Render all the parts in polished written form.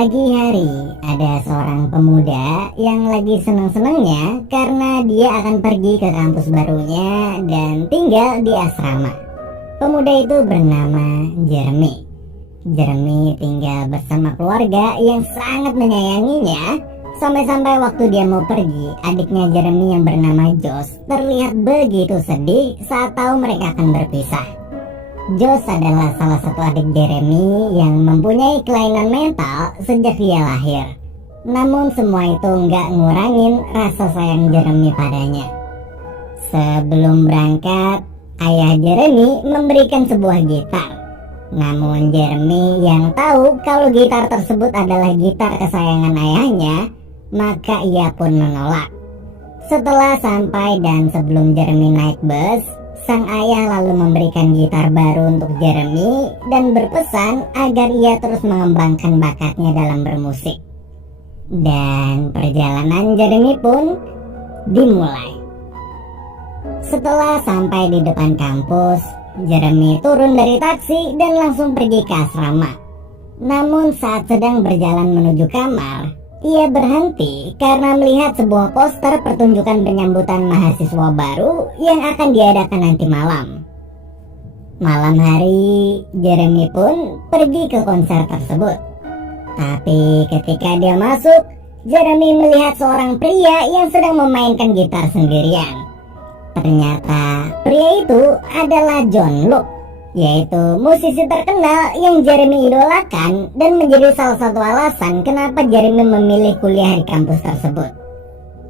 Pagi hari, ada seorang pemuda yang lagi seneng-senengnya karena dia akan pergi ke kampus barunya dan tinggal di asrama. Pemuda itu bernama Jeremy. Jeremy tinggal bersama keluarga yang sangat menyayanginya. Sampai-sampai waktu dia mau pergi, adiknya Jeremy yang bernama Josh terlihat begitu sedih saat tahu mereka akan berpisah. Josh adalah salah satu adik Jeremy yang mempunyai kelainan mental sejak dia lahir. Namun semua itu nggak ngurangin rasa sayang Jeremy padanya. Sebelum berangkat, ayah Jeremy memberikan sebuah gitar. Namun Jeremy yang tahu kalau gitar tersebut adalah gitar kesayangan ayahnya, maka ia pun menolak. Setelah sampai dan sebelum Jeremy naik bus, sang ayah lalu memberikan gitar baru untuk Jeremy dan berpesan agar ia terus mengembangkan bakatnya dalam bermusik. Dan perjalanan Jeremy pun dimulai. Setelah sampai di depan kampus, Jeremy turun dari taksi dan langsung pergi ke asrama. Namun saat sedang berjalan menuju kamar, ia berhenti karena melihat sebuah poster pertunjukan penyambutan mahasiswa baru yang akan diadakan nanti malam. Malam hari, Jeremy pun pergi ke konser tersebut. Tapi ketika dia masuk, Jeremy melihat seorang pria yang sedang memainkan gitar sendirian. Ternyata pria itu adalah John Luke, yaitu musisi terkenal yang Jeremy idolakan dan menjadi salah satu alasan kenapa Jeremy memilih kuliah di kampus tersebut.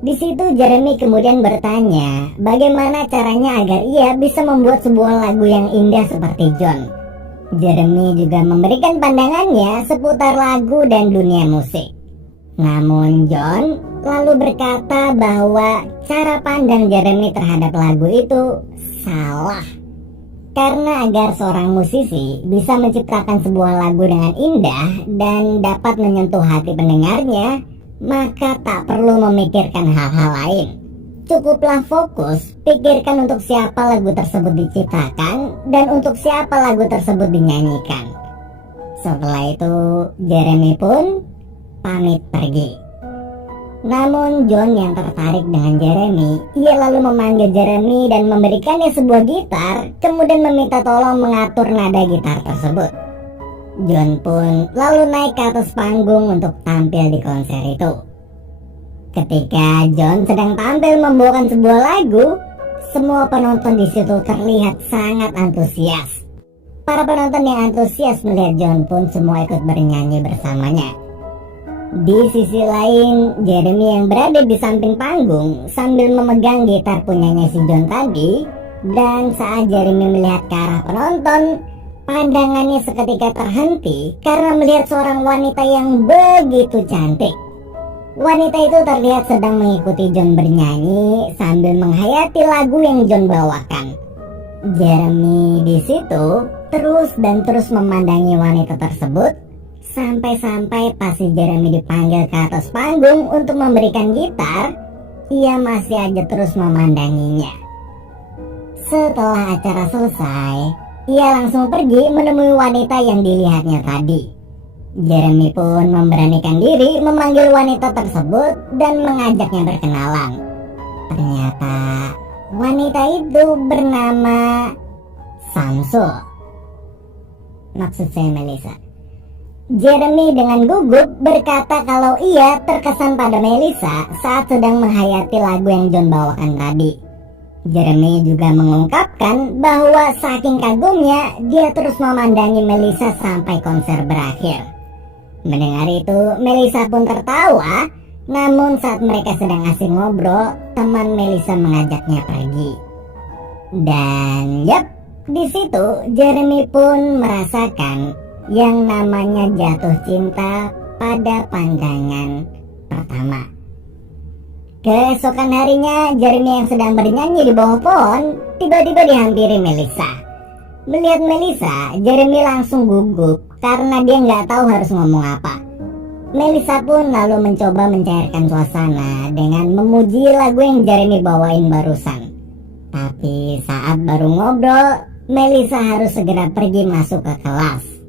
Di situ Jeremy kemudian bertanya bagaimana caranya agar ia bisa membuat sebuah lagu yang indah seperti John. Jeremy juga memberikan pandangannya seputar lagu dan dunia musik. Namun John lalu berkata bahwa cara pandang Jeremy terhadap lagu itu salah. Karena agar seorang musisi bisa menciptakan sebuah lagu dengan indah dan dapat menyentuh hati pendengarnya, maka tak perlu memikirkan hal-hal lain. Cukuplah fokus, pikirkan untuk siapa lagu tersebut diciptakan dan untuk siapa lagu tersebut dinyanyikan. Setelah itu, Jeremy pun pamit pergi. Namun John yang tertarik dengan Jeremy, ia lalu memanggil Jeremy dan memberikannya sebuah gitar, kemudian meminta tolong mengatur nada gitar tersebut. John pun lalu naik ke atas panggung untuk tampil di konser itu. Ketika John sedang tampil membawakan sebuah lagu, semua penonton di situ terlihat sangat antusias. Para penonton yang antusias melihat John pun semua ikut bernyanyi bersamanya. Di sisi lain, Jeremy yang berada di samping panggung sambil memegang gitar punyanya si John tadi. Dan saat Jeremy melihat ke arah penonton, pandangannya seketika terhenti karena melihat seorang wanita yang begitu cantik. Wanita itu terlihat sedang mengikuti John bernyanyi sambil menghayati lagu yang John bawakan. Jeremy di situ terus memandangi wanita tersebut. Sampai-sampai pas si Jeremy dipanggil ke atas panggung untuk memberikan gitar, ia masih aja terus memandanginya. Setelah acara selesai, ia langsung pergi menemui wanita yang dilihatnya tadi. Jeremy pun memberanikan diri memanggil wanita tersebut dan mengajaknya berkenalan. Ternyata wanita itu bernama Samsul. Maksud saya Melissa. Jeremy dengan gugup berkata kalau ia terkesan pada Melissa saat sedang menghayati lagu yang John bawakan tadi. Jeremy juga mengungkapkan bahwa saking kagumnya dia terus memandangi Melissa sampai konser berakhir. Mendengar itu, Melissa pun tertawa, namun saat mereka sedang asik ngobrol, teman Melissa mengajaknya pergi. Dan di situ Jeremy pun merasakan yang namanya jatuh cinta pada pandangan pertama. Keesokan harinya, Jeremy yang sedang bernyanyi di bawah pohon tiba-tiba dihampiri Melissa. Melihat Melissa, Jeremy langsung gugup karena dia nggak tahu harus ngomong apa. Melissa pun lalu mencoba mencairkan suasana dengan memuji lagu yang Jeremy bawain barusan. Tapi saat baru ngobrol, Melissa harus segera pergi masuk ke kelas.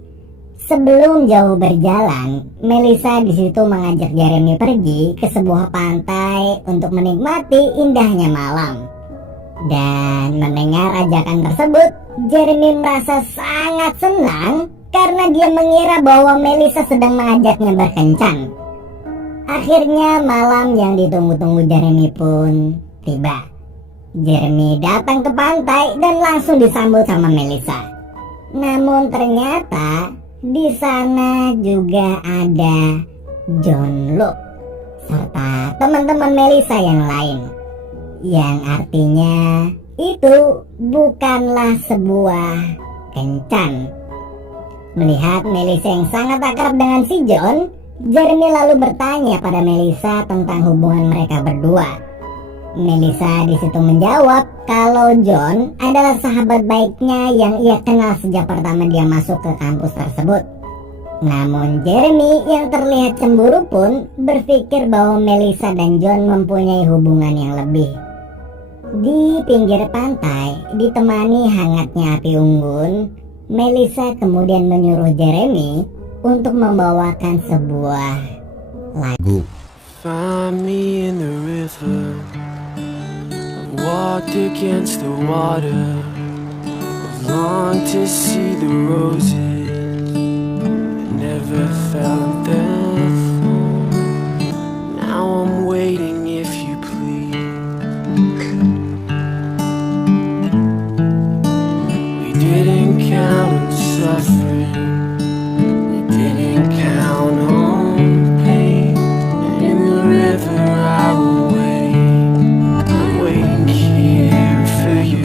Sebelum jauh berjalan, Melissa di situ mengajak Jeremy pergi ke sebuah pantai untuk menikmati indahnya malam. Dan mendengar ajakan tersebut, Jeremy merasa sangat senang karena dia mengira bahwa Melissa sedang mengajaknya berkencan. Akhirnya malam yang ditunggu-tunggu Jeremy pun tiba. Jeremy datang ke pantai dan langsung disambut sama Melissa. Namun ternyata di sana juga ada John Luke serta teman-teman Melissa yang lain, yang artinya itu bukanlah sebuah kencan. Melihat Melissa yang sangat akrab dengan si John, Jeremy lalu bertanya pada Melissa tentang hubungan mereka berdua. Melissa di situ menjawab kalau John adalah sahabat baiknya yang ia kenal sejak pertama dia masuk ke kampus tersebut. Namun Jeremy yang terlihat cemburu pun berpikir bahwa Melissa dan John mempunyai hubungan yang lebih. Di pinggir pantai, ditemani hangatnya api unggun, Melissa kemudian menyuruh Jeremy untuk membawakan sebuah lagu. Find me in the river. Walked against the water. Longed to see the roses. Never felt them fall. Now I'm waiting if you please. We didn't count on suffering. We didn't count on pain. In the river I will wait. I'm waiting here for you.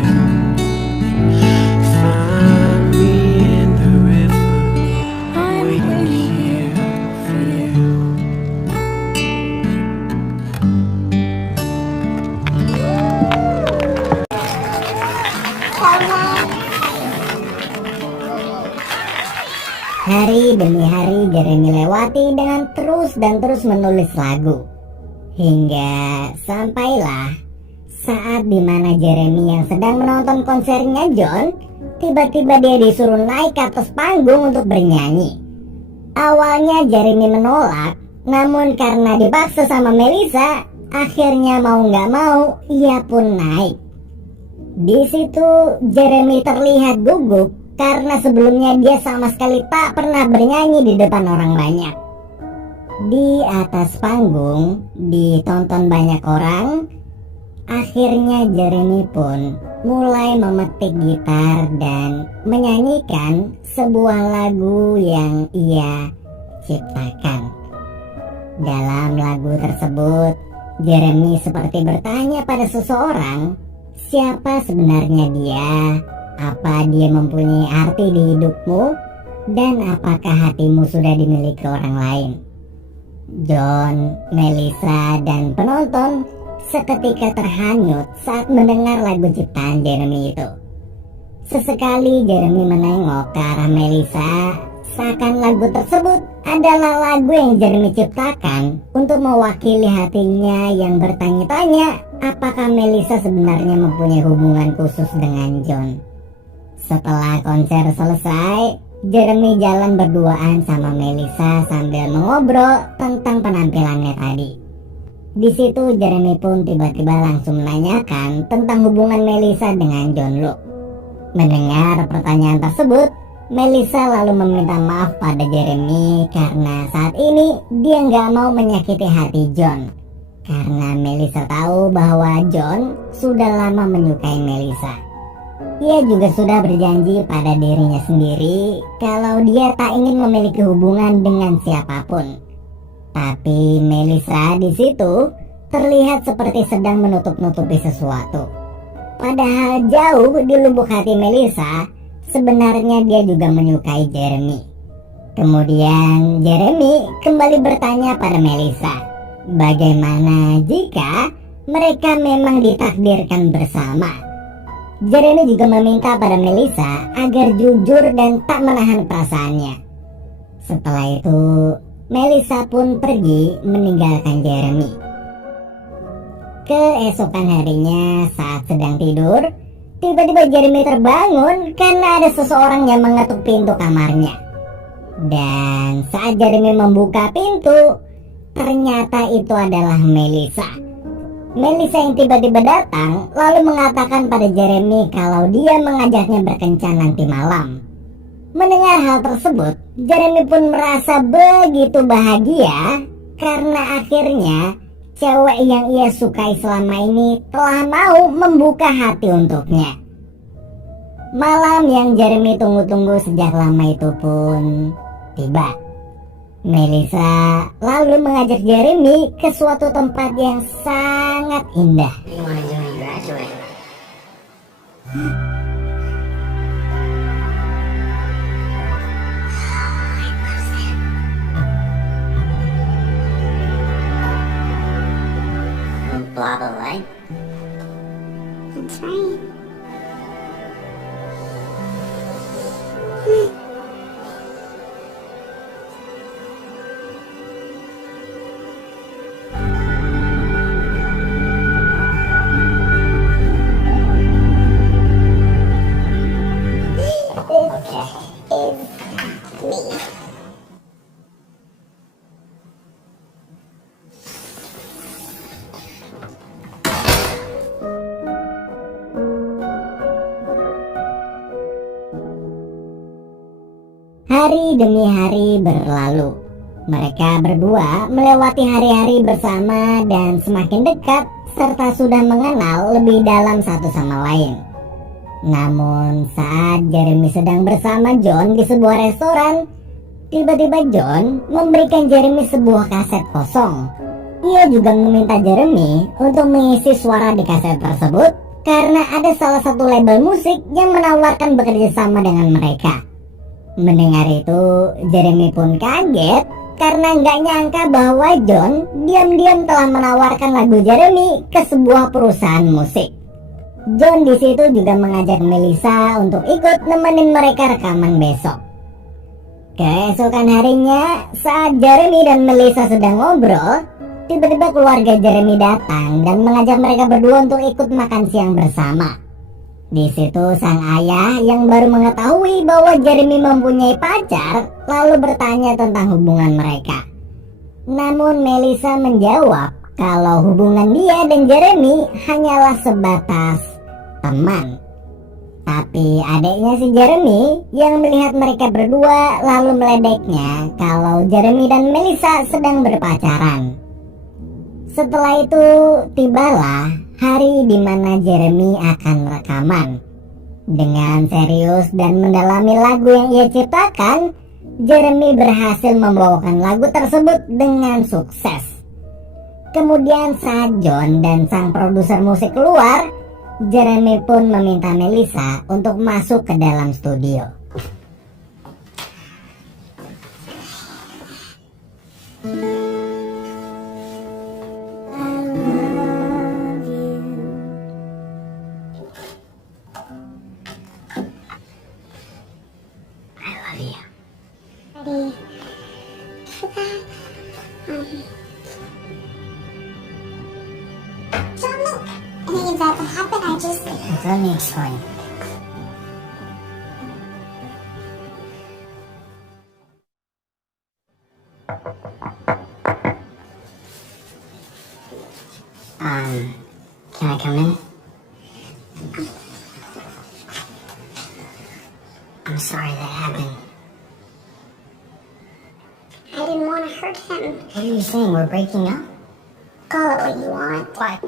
Find me in the river. I'm waiting here for you. Hari demi hari Jeremy lewati dengan terus dan terus menulis lagu. Hingga sampailah saat dimana Jeremy yang sedang menonton konsernya John, tiba-tiba dia disuruh naik ke atas panggung untuk bernyanyi. Awalnya Jeremy menolak, namun karena dipaksa sama Melissa, akhirnya mau nggak mau ia pun naik. Di situ Jeremy terlihat gugup karena sebelumnya dia sama sekali tak pernah bernyanyi di depan orang banyak. Di atas panggung, ditonton banyak orang, akhirnya Jeremy pun mulai memetik gitar dan menyanyikan sebuah lagu yang ia ciptakan. Dalam lagu tersebut, Jeremy seperti bertanya pada seseorang, siapa sebenarnya dia? Apa dia mempunyai arti di hidupmu? Dan apakah hatimu sudah dimiliki orang lain? John, Melissa, dan penonton seketika terhanyut saat mendengar lagu ciptaan Jeremy itu. Sesekali Jeremy menengok ke arah Melissa, seakan lagu tersebut adalah lagu yang Jeremy ciptakan untuk mewakili hatinya yang bertanya-tanya apakah Melissa sebenarnya mempunyai hubungan khusus dengan John. Setelah konser selesai, Jeremy jalan berduaan sama Melissa sambil mengobrol tentang penampilannya tadi. Di situ Jeremy pun tiba-tiba langsung menanyakan tentang hubungan Melissa dengan John Luke. Mendengar pertanyaan tersebut, Melissa lalu meminta maaf pada Jeremy karena saat ini dia nggak mau menyakiti hati John. Karena Melissa tahu bahwa John sudah lama menyukai Melissa. Ia juga sudah berjanji pada dirinya sendiri kalau dia tak ingin memiliki hubungan dengan siapapun. Tapi Melissa di situ terlihat seperti sedang menutup-nutupi sesuatu. Padahal jauh di lubuk hati Melissa, sebenarnya dia juga menyukai Jeremy. Kemudian Jeremy kembali bertanya pada Melissa, bagaimana jika mereka memang ditakdirkan bersama? Jeremy juga meminta pada Melissa agar jujur dan tak menahan perasaannya. Setelah itu, Melissa pun pergi meninggalkan Jeremy. Keesokan harinya saat sedang tidur, tiba-tiba Jeremy terbangun karena ada seseorang yang mengetuk pintu kamarnya. Dan saat Jeremy membuka pintu, ternyata itu adalah Melissa. Melissa yang tiba-tiba datang lalu mengatakan pada Jeremy kalau dia mengajaknya berkencan nanti malam. Mendengar hal tersebut, Jeremy pun merasa begitu bahagia karena akhirnya cewek yang ia sukai selama ini telah mau membuka hati untuknya. Malam yang Jeremy tunggu-tunggu sejak lama itu pun tiba. Melissa lalu mengajak Jeremy ke suatu tempat yang sangat indah. What do you want to do when you graduate? Blah blah light. That's right. Hari demi hari berlalu. Mereka berdua melewati hari-hari bersama dan semakin dekat serta sudah mengenal lebih dalam satu sama lain. Namun saat Jeremy sedang bersama John di sebuah restoran, tiba-tiba John memberikan Jeremy sebuah kaset kosong. Ia juga meminta Jeremy untuk mengisi suara di kaset tersebut karena ada salah satu label musik yang menawarkan bekerja sama dengan mereka. Mendengar itu, Jeremy pun kaget karena nggak nyangka bahwa John diam-diam telah menawarkan lagu Jeremy ke sebuah perusahaan musik. John di situ juga mengajak Melissa untuk ikut nemenin mereka rekaman besok. Keesokan harinya, saat Jeremy dan Melissa sedang ngobrol, tiba-tiba keluarga Jeremy datang dan mengajak mereka berdua untuk ikut makan siang bersama. Di situ sang ayah yang baru mengetahui bahwa Jeremy mempunyai pacar lalu bertanya tentang hubungan mereka. Namun Melissa menjawab kalau hubungan dia dan Jeremy hanyalah sebatas teman. Tapi adiknya si Jeremy yang melihat mereka berdua lalu meledeknya kalau Jeremy dan Melissa sedang berpacaran. Setelah itu tibalah hari di mana Jeremy akan rekaman. Dengan serius dan mendalami lagu yang ia ciptakan, Jeremy berhasil membawakan lagu tersebut dengan sukses. Kemudian saat John dan sang produser musik keluar, Jeremy pun meminta Melissa untuk masuk ke dalam studio. Ready for that? John, look. Any of that happened, I just... Let me explain. Can I come in? I'm sorry that happened. I didn't want to hurt him. What are you saying? We're breaking up? Call it what you want. What?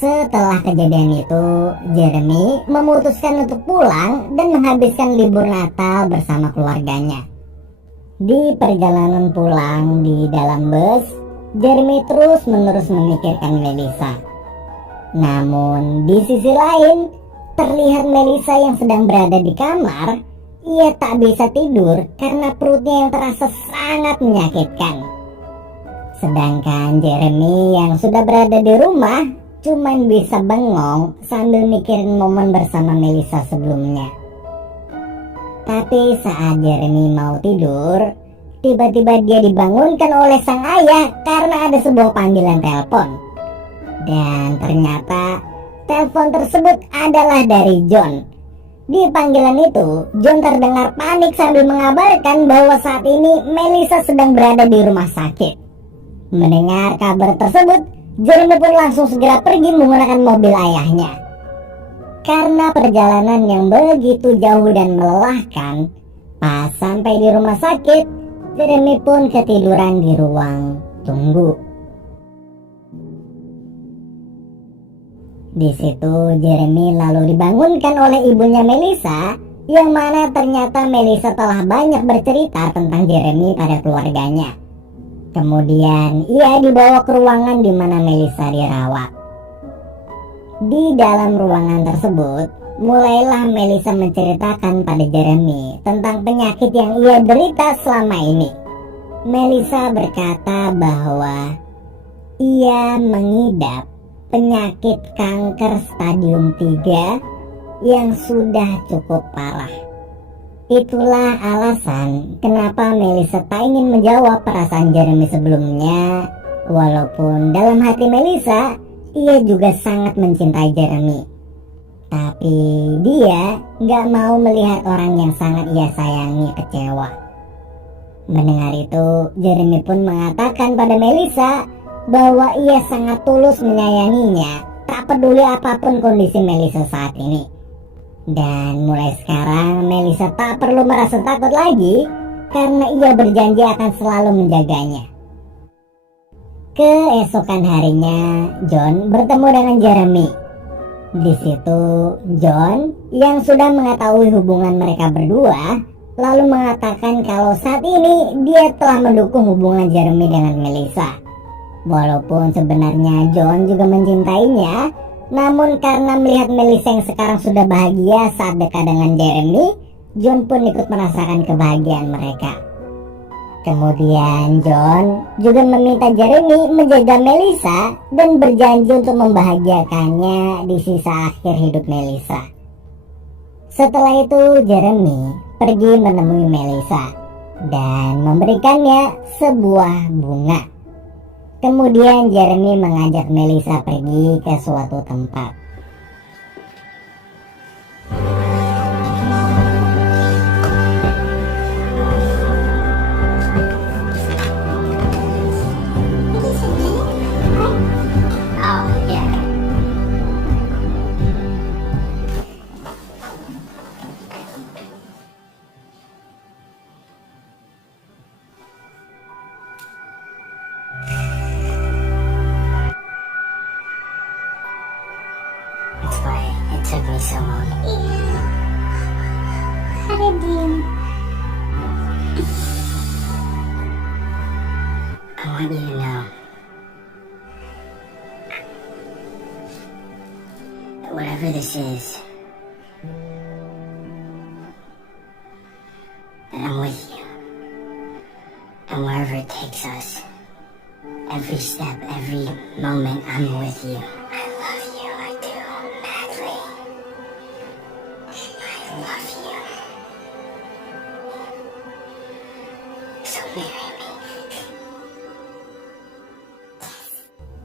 Setelah kejadian itu, Jeremy memutuskan untuk pulang dan menghabiskan libur Natal bersama keluarganya. Di perjalanan pulang di dalam bus, Jeremy terus-menerus memikirkan Melissa. Namun di sisi lain, terlihat Melissa yang sedang berada di kamar. Ia tak bisa tidur karena perutnya yang terasa sangat menyakitkan. Sedangkan Jeremy yang sudah berada di rumah cuman bisa bengong sambil mikirin momen bersama Melissa sebelumnya. Tapi saat Jeremy mau tidur, tiba-tiba dia dibangunkan oleh sang ayah karena ada sebuah panggilan telepon. Dan ternyata telepon tersebut adalah dari John. Di panggilan itu, John terdengar panik sambil mengabarkan bahwa saat ini Melissa sedang berada di rumah sakit. Mendengar kabar tersebut, Jeremy pun langsung segera pergi menggunakan mobil ayahnya. Karena perjalanan yang begitu jauh dan melelahkan, pas sampai di rumah sakit, Jeremy pun ketiduran di ruang tunggu. Di situ Jeremy lalu dibangunkan oleh ibunya Melissa, yang mana ternyata Melissa telah banyak bercerita tentang Jeremy pada keluarganya. Kemudian ia dibawa ke ruangan di mana Melissa dirawat. Di dalam ruangan tersebut, mulailah Melissa menceritakan pada Jeremy tentang penyakit yang ia derita selama ini. Melissa berkata bahwa ia mengidap penyakit kanker stadium 3 yang sudah cukup parah. Itulah alasan kenapa Melissa tak ingin menjawab perasaan Jeremy sebelumnya, walaupun dalam hati Melissa ia juga sangat mencintai Jeremy. Tapi dia gak mau melihat orang yang sangat ia sayangi kecewa. Mendengar itu, Jeremy pun mengatakan pada Melissa bahwa ia sangat tulus menyayanginya, tak peduli apapun kondisi Melissa saat ini. Dan mulai sekarang Melissa tak perlu merasa takut lagi karena ia berjanji akan selalu menjaganya. Keesokan harinya, John bertemu dengan Jeremy. Di situ, John yang sudah mengetahui hubungan mereka berdua, lalu mengatakan kalau saat ini dia telah mendukung hubungan Jeremy dengan Melissa. Walaupun sebenarnya John juga mencintainya, namun karena melihat Melissa yang sekarang sudah bahagia saat dekat dengan Jeremy, John pun ikut merasakan kebahagiaan mereka. Kemudian John juga meminta Jeremy menjaga Melissa dan berjanji untuk membahagiakannya di sisa akhir hidup Melissa. Setelah itu Jeremy pergi menemui Melissa dan memberikannya sebuah bunga. Kemudian Jeremy mengajak Melissa pergi ke suatu tempat. Oh, yeah. That's why it took me so long. How did you? I want you to know that whatever this is, that I'm with you. And wherever it takes us, every step, every moment, I'm with you. I love you, I do, madly. I love you. So marry me.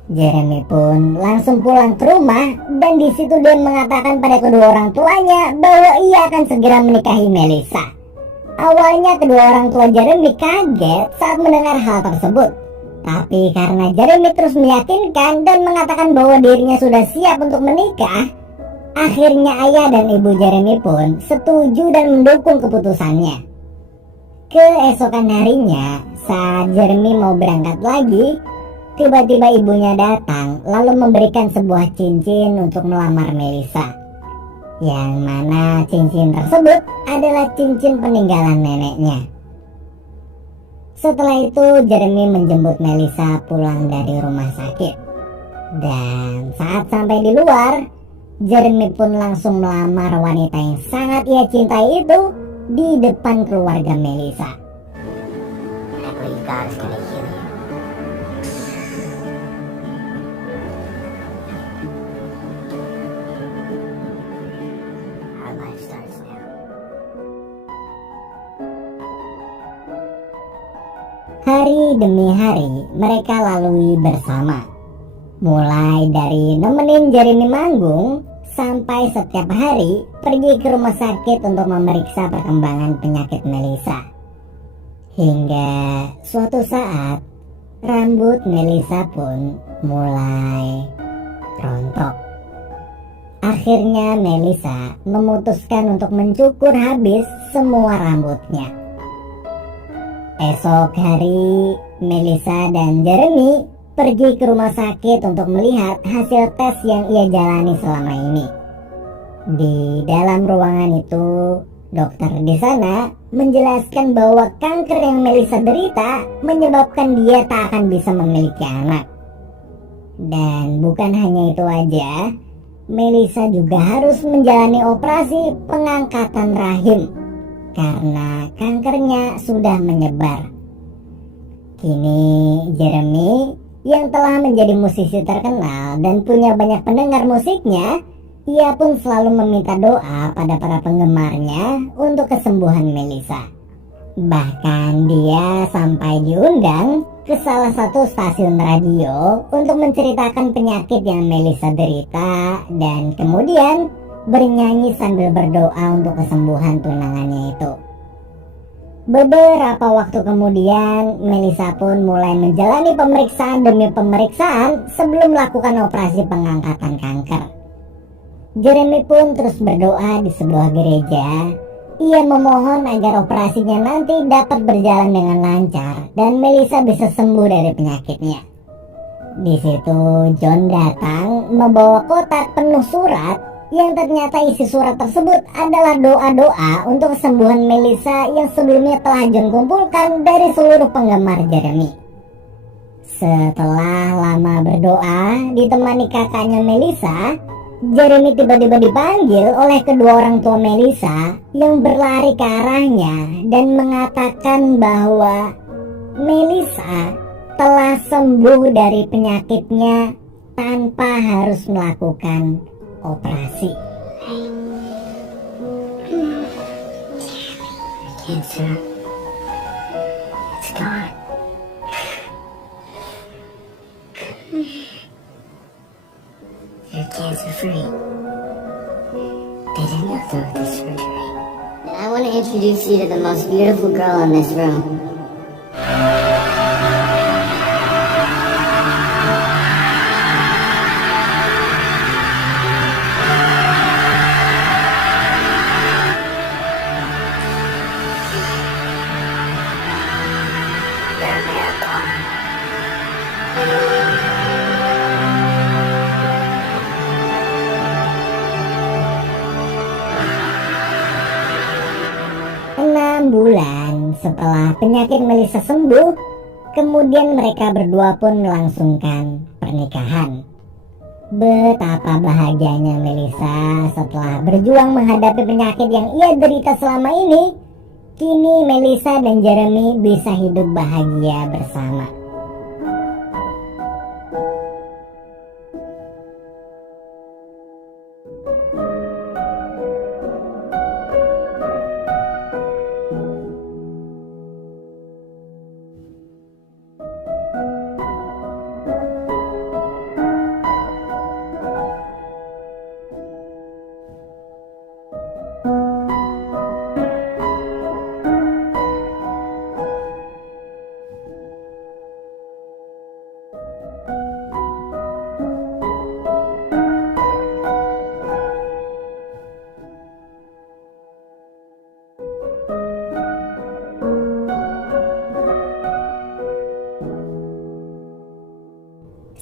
Jeremy pun langsung pulang ke rumah dan di situ dia mengatakan pada kedua orang tuanya bahwa ia akan segera menikahi Melissa. Awalnya kedua orang tua Jeremy kaget saat mendengar hal tersebut. Tapi karena Jeremy terus meyakinkan dan mengatakan bahwa dirinya sudah siap untuk menikah, akhirnya ayah dan ibu Jeremy pun setuju dan mendukung keputusannya. Keesokan harinya, saat Jeremy mau berangkat lagi, tiba-tiba ibunya datang lalu memberikan sebuah cincin untuk melamar Melissa. Yang mana cincin tersebut adalah cincin peninggalan neneknya. Setelah itu Jeremy menjemput Melissa pulang dari rumah sakit. Dan saat sampai di luar, Jeremy pun langsung melamar wanita yang sangat ia cintai itu di depan keluarga Melissa. I believe God is gonna heal you. Our life starts now. Hari demi hari mereka lalui bersama. Mulai dari nemenin Jeremy manggung, sampai setiap hari pergi ke rumah sakit untuk memeriksa perkembangan penyakit Melissa. Hingga suatu saat, rambut Melissa pun mulai rontok. Akhirnya Melissa memutuskan untuk mencukur habis semua rambutnya. Esok hari, Melissa dan Jeremy pergi ke rumah sakit untuk melihat hasil tes yang ia jalani selama ini. Di dalam ruangan itu, dokter di sana menjelaskan bahwa kanker yang Melissa derita menyebabkan dia tak akan bisa memiliki anak. Dan bukan hanya itu aja, Melissa juga harus menjalani operasi pengangkatan rahim karena kankernya sudah menyebar. Kini Jeremy yang telah menjadi musisi terkenal dan punya banyak pendengar musiknya, ia pun selalu meminta doa pada para penggemarnya untuk kesembuhan Melissa. Bahkan dia sampai diundang ke salah satu stasiun radio untuk menceritakan penyakit yang Melissa derita dan kemudian bernyanyi sambil berdoa untuk kesembuhan tunangannya itu. Beberapa waktu kemudian, Melissa pun mulai menjalani pemeriksaan demi pemeriksaan sebelum melakukan operasi pengangkatan kanker. Jeremy pun terus berdoa di sebuah gereja. Ia memohon agar operasinya nanti dapat berjalan dengan lancar dan Melissa bisa sembuh dari penyakitnya. Di situ John datang membawa kotak penuh surat yang ternyata isi surat tersebut adalah doa-doa untuk kesembuhan Melissa yang sebelumnya telah John kumpulkan dari seluruh penggemar Jeremy. Setelah lama berdoa ditemani kakaknya Melissa, Jeremy tiba-tiba dipanggil oleh kedua orang tua Melissa yang berlari ke arahnya dan mengatakan bahwa Melissa telah sembuh dari penyakitnya tanpa harus melakukan operasi. Cancer. It's gone. You're cancer free. They didn't go through with the surgery. I want to introduce you to the most beautiful girl in this room. Bulan setelah penyakit Melissa sembuh, kemudian mereka berdua pun melangsungkan pernikahan. Betapa bahagianya Melissa setelah berjuang menghadapi penyakit yang ia derita selama ini. Kini Melissa dan Jeremy bisa hidup bahagia bersama.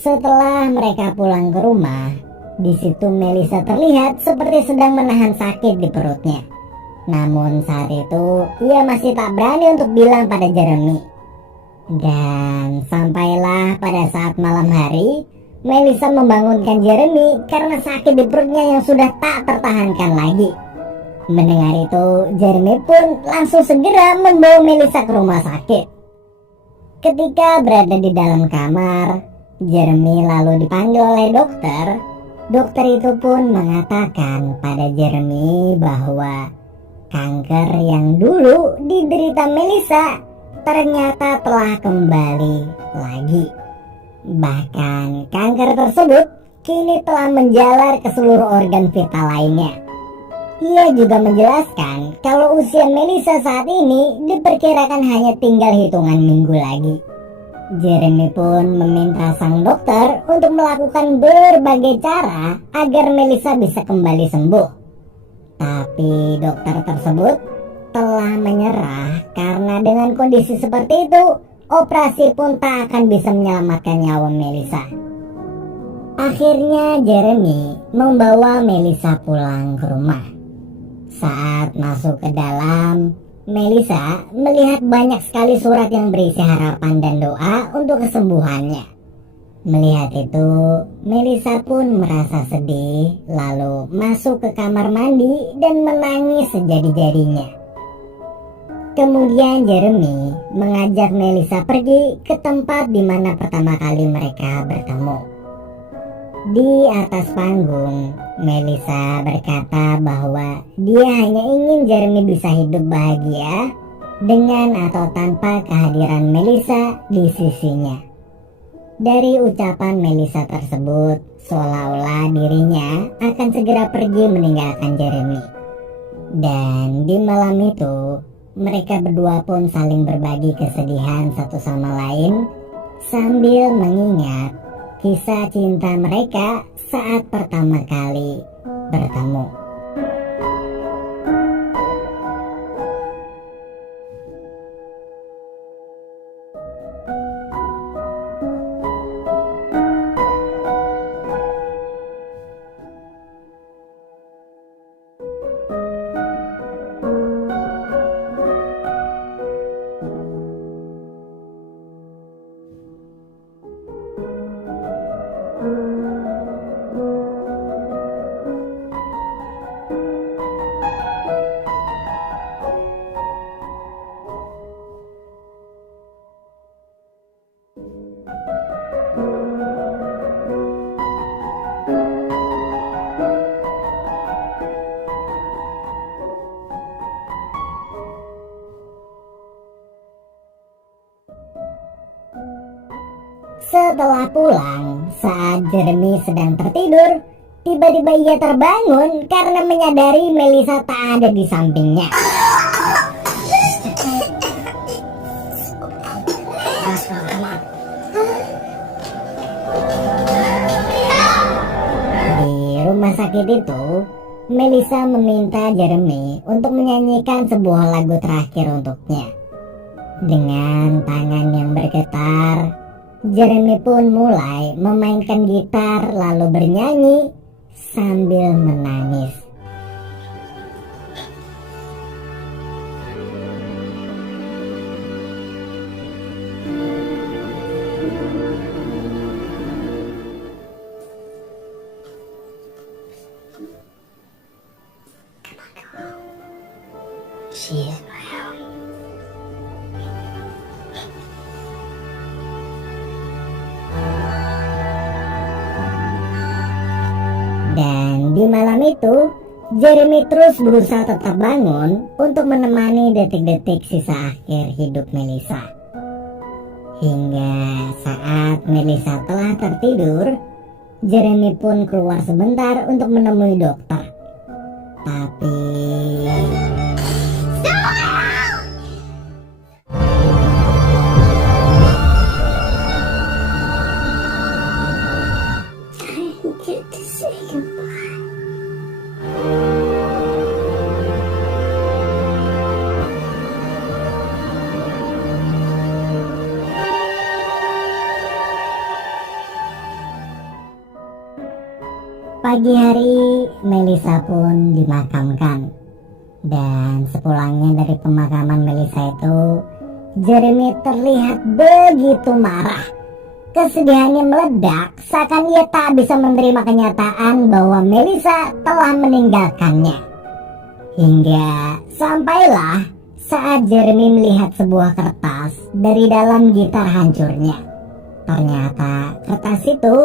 Setelah mereka pulang ke rumah, di situ Melissa terlihat seperti sedang menahan sakit di perutnya. Namun saat itu ia masih tak berani untuk bilang pada Jeremy. Dan sampailah pada saat malam hari, Melissa membangunkan Jeremy karena sakit di perutnya yang sudah tak tertahankan lagi. Mendengar itu, Jeremy pun langsung segera membawa Melissa ke rumah sakit. Ketika berada di dalam kamar, Jeremy lalu dipanggil oleh dokter. Dokter itu pun mengatakan pada Jeremy bahwa kanker yang dulu diderita Melissa ternyata telah kembali lagi. Bahkan kanker tersebut kini telah menjalar ke seluruh organ vital lainnya. Ia juga menjelaskan kalau usia Melissa saat ini diperkirakan hanya tinggal hitungan minggu lagi. Jeremy pun meminta sang dokter untuk melakukan berbagai cara agar Melissa bisa kembali sembuh. Tapi dokter tersebut telah menyerah karena dengan kondisi seperti itu, operasi pun tak akan bisa menyelamatkan nyawa Melissa. Akhirnya Jeremy membawa Melissa pulang ke rumah. Saat masuk ke dalam, Melissa melihat banyak sekali surat yang berisi harapan dan doa untuk kesembuhannya. Melihat itu, Melissa pun merasa sedih, lalu masuk ke kamar mandi dan menangis sejadi-jadinya. Kemudian Jeremy mengajak Melissa pergi ke tempat di mana pertama kali mereka bertemu. Di atas panggung, Melissa berkata bahwa dia hanya ingin Jeremy bisa hidup bahagia dengan atau tanpa kehadiran Melissa di sisinya. Dari ucapan Melissa tersebut, seolah-olah dirinya akan segera pergi meninggalkan Jeremy. Dan di malam itu, mereka berdua pun saling berbagi kesedihan satu sama lain sambil mengingat kisah cinta mereka saat pertama kali bertemu. Setelah pulang, saat Jeremy sedang tertidur, tiba-tiba ia terbangun karena menyadari Melissa tak ada di sampingnya. Di rumah sakit itu, Melissa meminta Jeremy untuk menyanyikan sebuah lagu terakhir untuknya. Dengan tangan yang bergetar, Jeremy pun mulai memainkan gitar lalu bernyanyi sambil menangis. She is my home. Dan di malam itu, Jeremy terus berusaha tetap bangun untuk menemani detik-detik sisa akhir hidup Melissa. Hingga saat Melissa telah tertidur, Jeremy pun keluar sebentar untuk menemui dokter. Tapi Get to say goodbye. pagi hari Melissa pun dimakamkan. Dan sepulangnya dari pemakaman Melissa itu, Jeremy terlihat begitu marah. Kesedihannya meledak seakan ia tak bisa menerima kenyataan bahwa Melissa telah meninggalkannya. Hingga sampailah saat Jeremy melihat sebuah kertas dari dalam gitar hancurnya. Ternyata kertas itu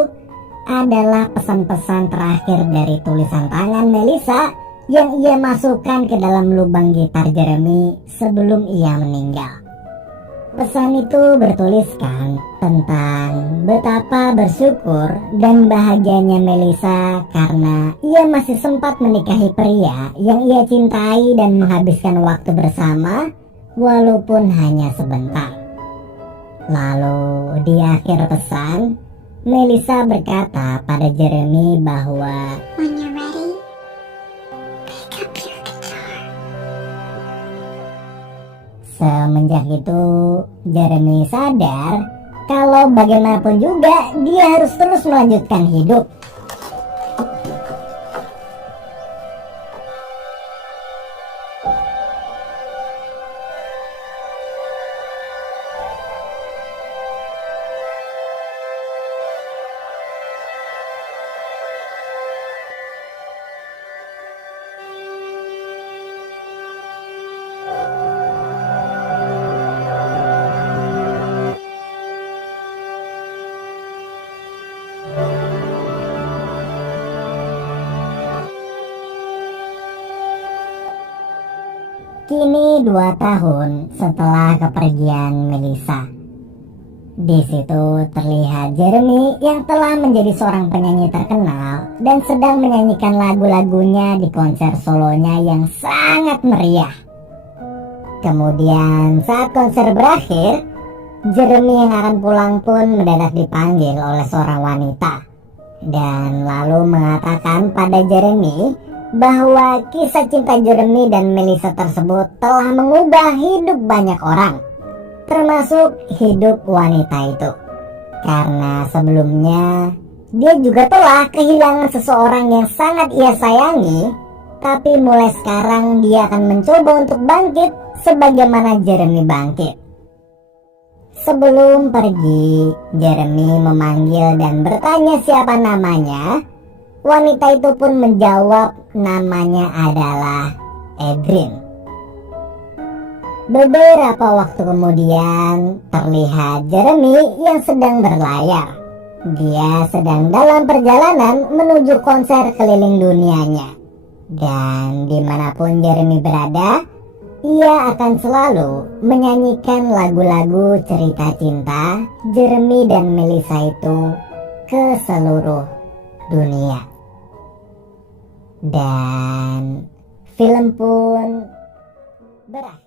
adalah pesan-pesan terakhir dari tulisan tangan Melissa yang ia masukkan ke dalam lubang gitar Jeremy sebelum ia meninggal. Pesan itu bertuliskan tentang betapa bersyukur dan bahagianya Melissa karena ia masih sempat menikahi pria yang ia cintai dan menghabiskan waktu bersama walaupun hanya sebentar. Lalu di akhir pesan, Melissa berkata pada Jeremy bahwa When you're ready, pick up your guitar. semenjak itu Jeremy sadar kalau bagaimanapun juga dia harus terus melanjutkan hidup. Kini 2 tahun setelah kepergian Melissa, di situ terlihat Jeremy yang telah menjadi seorang penyanyi terkenal dan sedang menyanyikan lagu-lagunya di konser solonya yang sangat meriah. Kemudian saat konser berakhir, Jeremy yang akan pulang pun mendadak dipanggil oleh seorang wanita dan lalu mengatakan pada Jeremy bahwa kisah cinta Jeremy dan Melissa tersebut telah mengubah hidup banyak orang, termasuk hidup wanita itu. Karena sebelumnya dia juga telah kehilangan seseorang yang sangat ia sayangi, tapi mulai sekarang dia akan mencoba untuk bangkit sebagaimana Jeremy bangkit. Sebelum pergi, Jeremy memanggil dan bertanya siapa namanya. Wanita itu pun menjawab namanya adalah Edrin. Beberapa waktu kemudian terlihat Jeremy yang sedang berlayar. Dia sedang dalam perjalanan menuju konser keliling dunianya. Dan dimanapun Jeremy berada, ia akan selalu menyanyikan lagu-lagu cerita cinta Jeremy dan Melissa itu ke seluruh dunia. Dan film pun berakhir.